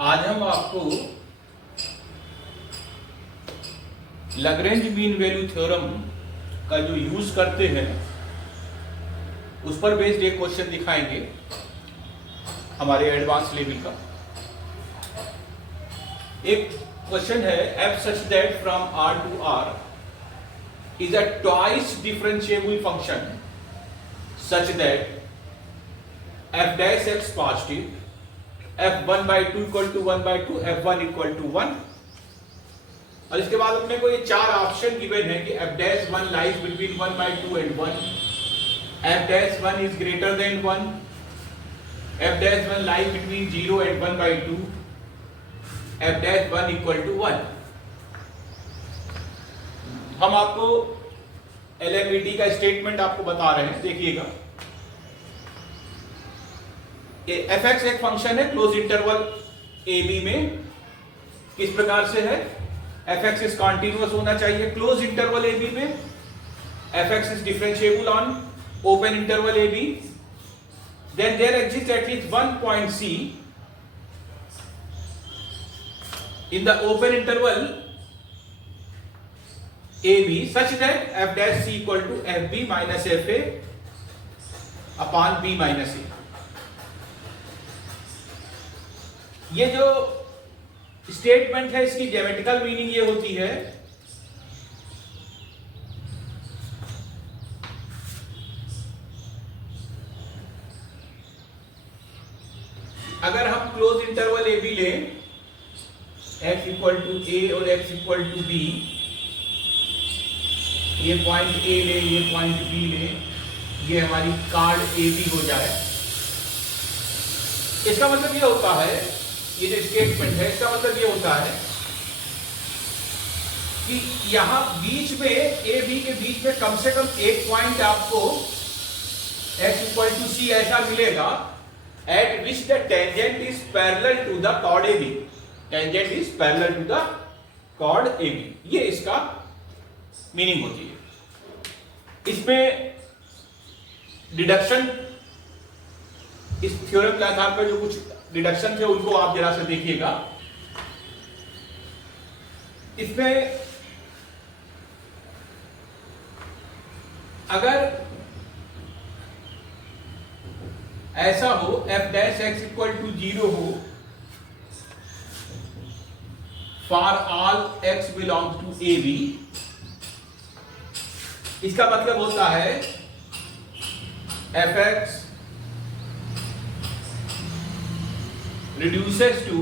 आज हम आपको लैग्रेंज मीन वैल्यू थ्योरम का जो यूज करते हैं उस पर बेस्ड एक क्वेश्चन दिखाएंगे हमारे एडवांस लेवल का। एक क्वेश्चन है f such that from r to r is a twice differentiable function such that f dash x positive f1 by 2 equal to 1 by 2 f1 equal to 1। और इसके बाद अपने को ये चार ऑप्शन गिवन है कि f dash 1 lies between 1 by 2 and 1, f dash 1 is greater than 1, f dash 1 lies between 0 and 1 by 2, f dash 1 equal to 1। हम आपको LMET का स्टेटमेंट आपको बता रहे हैं, देखिएगा। fx एक फंक्शन है क्लोज इंटरवल AB में, किस प्रकार से है, fx इज कॉन्टिन्यूअस होना चाहिए क्लोज इंटरवल AB में, fx is differentiable on open interval AB, then there exists at least one point C in the open interval AB such that f dash C equal to fb minus fa upon b minus a। ये जो statement है इसकी geometrical meaning ये होती है अगर हम close interval A B लें, x इक्वल टू ए और x इक्वल टू बी, ये पॉइंट ए ले, ये पॉइंट बी ले, ये हमारी कार्ड ए बी हो जाए। इसका मतलब ये होता है, ये जो स्टेटमेंट है इसका मतलब ये होता है कि यहां बीच में ए बी के बीच में कम से कम एक पॉइंट आपको x इक्वल टू सी ऐसा मिलेगा at which the tangent is parallel to the chord AB, tangent is parallel to the chord AB। ये इसका मीनिंग होती है। इसमें डिडक्शन, इस थ्योरम के आधार पर जो कुछ डिडक्शन थे उनको आप जरा से देखिएगा। इसमें अगर ऐसा हो f dash x equal to 0 हो for all x belongs to A B, इसका मतलब होता है fx reduces to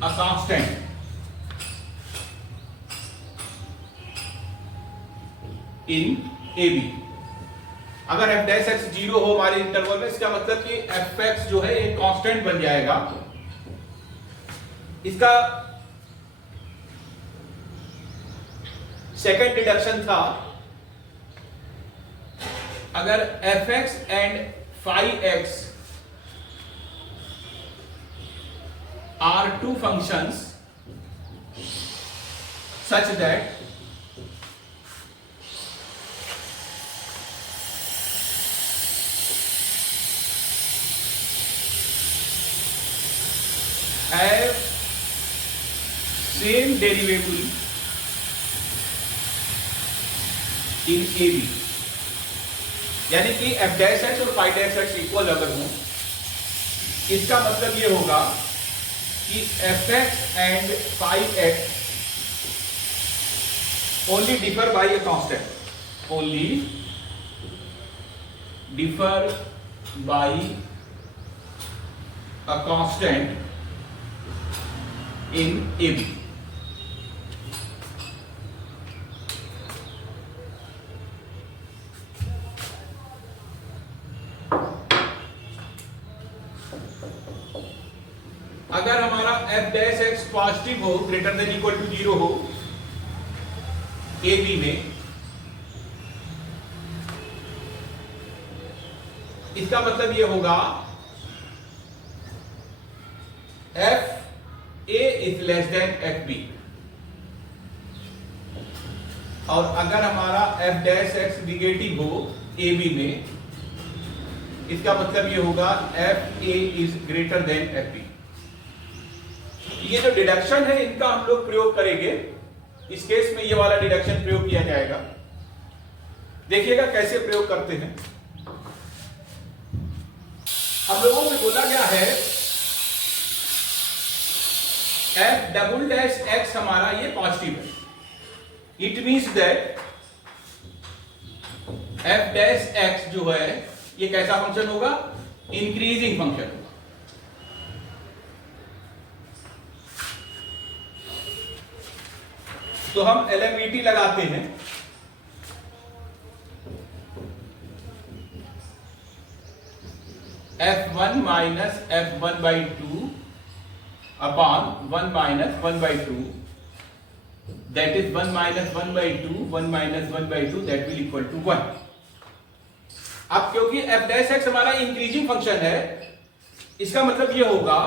a constant in AB। अगर f dash x 0 हो हमारे इंटरवल में, इसका मतलब कि fx जो है एक कांस्टेंट बन जाएगा। इसका सेकंड डिडक्शन था, अगर fx and phi x are two functions such that have same derivable in AB, यानी कि f dash x और phi dash x इक्वल अगर हो, इसका मतलब ये होगा कि fx and phi x only differ by a constant, only differ by a constant in AB। अगर हमारा f dash x पॉजिटिव हो, ग्रेटर देन इक्वल टू 0 हो AB में, इसका मतलब ये होगा f A is less than FB। और अगर हमारा f dash x निगेटिव हो AB में, इसका मतलब ये होगा F A is greater than F B. ये जो डिडक्शन है इनका हम लोग प्रयोग करेंगे। इस केस में ये वाला डिडक्शन प्रयोग किया जाएगा। देखिएगा कैसे प्रयोग करते हैं। हम लोगों से बोला गया है f डबल डैश x हमारा ये पॉजिटिव है। It means that f dash x जो है ये कैसा फंक्शन होगा? इंक्रीजिंग फंक्शन होगा। तो हम LMET लगाते हैं। f1 minus f1/2 upon 1 minus 1/2, that is 1 minus 1/2, 1 minus 1/2, that will equal to 1। अब क्योंकि f डैश x हमारा इंक्रीजिंग फंक्शन है, इसका मतलब ये होगा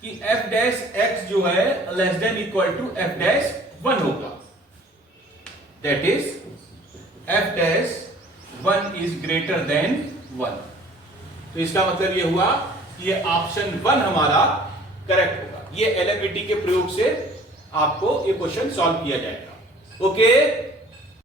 कि f डैश x जो है less than equal to f dash 1 होगा। that is f dash 1 is greater than 1। तो इसका मतलब ये हुआ कि ये ऑप्शन 1 हमारा करेक्ट होगा। ये LMET के प्रयोग से आपको ये क्वेश्चन सॉल्व किया जाएगा। ओके।